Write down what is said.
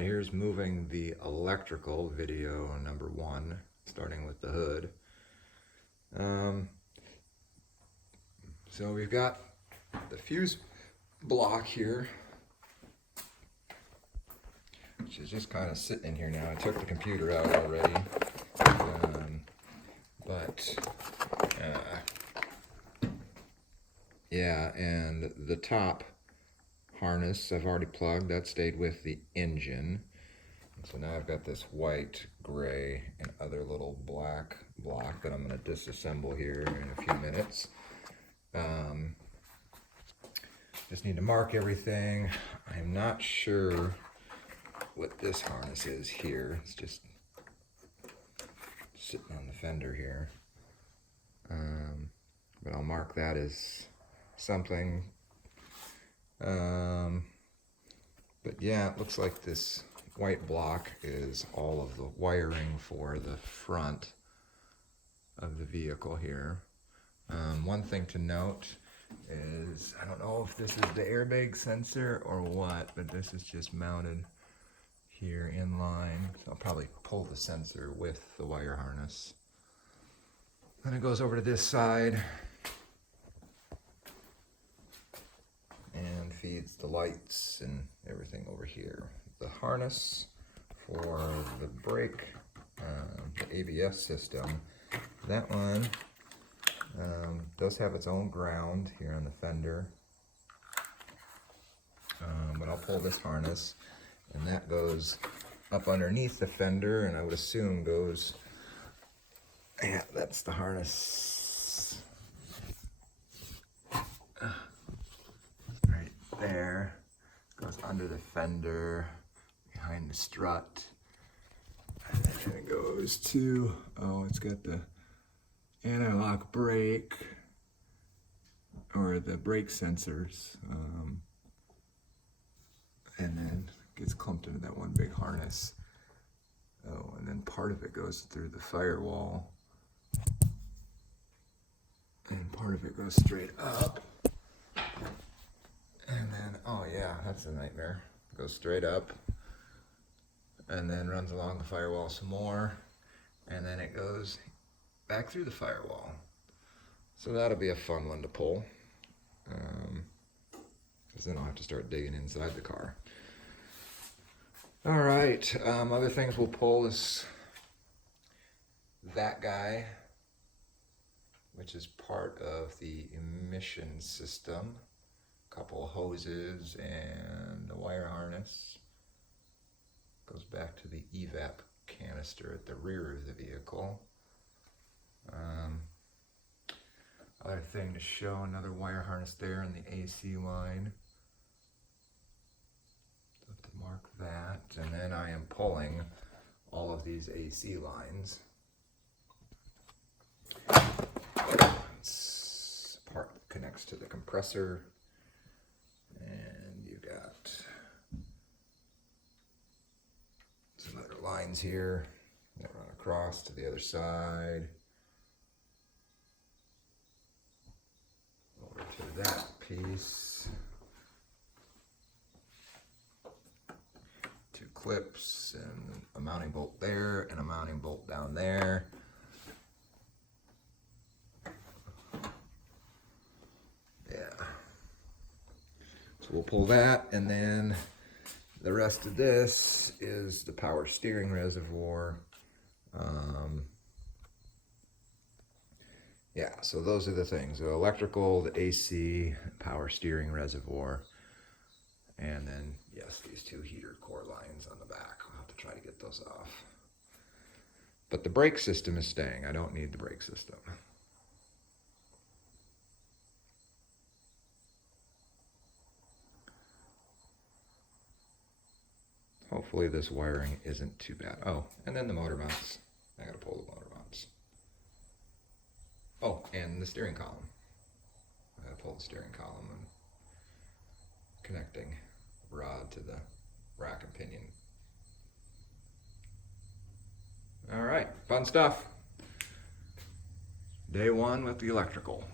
Alright, here's moving the electrical video number 1, starting with the hood. So we've got the fuse block here, which is just kind of sitting in here now. I took the computer out already, yeah, and the top harness I've already plugged. That stayed with the engine. So now I've got this white, gray, and other little black block that I'm going to disassemble here in a few minutes. Just need to mark everything. I'm not sure what this harness is here. It's just sitting on the fender here. But I'll mark that as something. But yeah, it looks like this white block is all of the wiring for the front of the vehicle here. One thing to note is, I don't know if this is the airbag sensor or what, but this is just mounted here in line. So I'll probably pull the sensor with the wire harness. Then it goes over to this side and feeds the lights and everything over here. The harness for the brake, the ABS system, that one does have its own ground here on the fender. But I'll pull this harness, and that goes up underneath the fender, and I would assume goes, yeah, that's the harness right there. Goes under the fender, behind the strut, and then it goes to, oh, it's got the anti-lock brake, or the brake sensors, and then gets clumped into that one big harness. Oh, and then part of it goes through the firewall, and part of it goes straight up. And then, oh yeah, that's a nightmare. Goes straight up, and then runs along the firewall some more, and then it goes back through the firewall. So that'll be a fun one to pull, because then I'll have to start digging inside the car. All right, other things we'll pull is that guy, which is part of the emission system. Couple of hoses and the wire harness. Goes back to the evap canister at the rear of the vehicle. Other thing to show, another wire harness there in the AC line. So I have to mark that, and then I am pulling all of these AC lines. This part connects to the compressor. And you got some other lines here that run across to the other side. Over to that piece. 2 clips and a mounting bolt there and a mounting bolt down there. We'll pull that, and then the rest of this is the power steering reservoir. Yeah, so those are the things: the electrical, the AC, power steering reservoir, and then, yes, these 2 heater core lines on the back. I'll have to try to get those off. But the brake system is staying. I don't need the brake system. Hopefully this wiring isn't too bad. Oh, and then the motor mounts. I gotta pull the motor mounts. Oh, and the steering column. I gotta pull the steering column and connecting rod to the rack and pinion. All right, fun stuff. Day 1 with the electrical.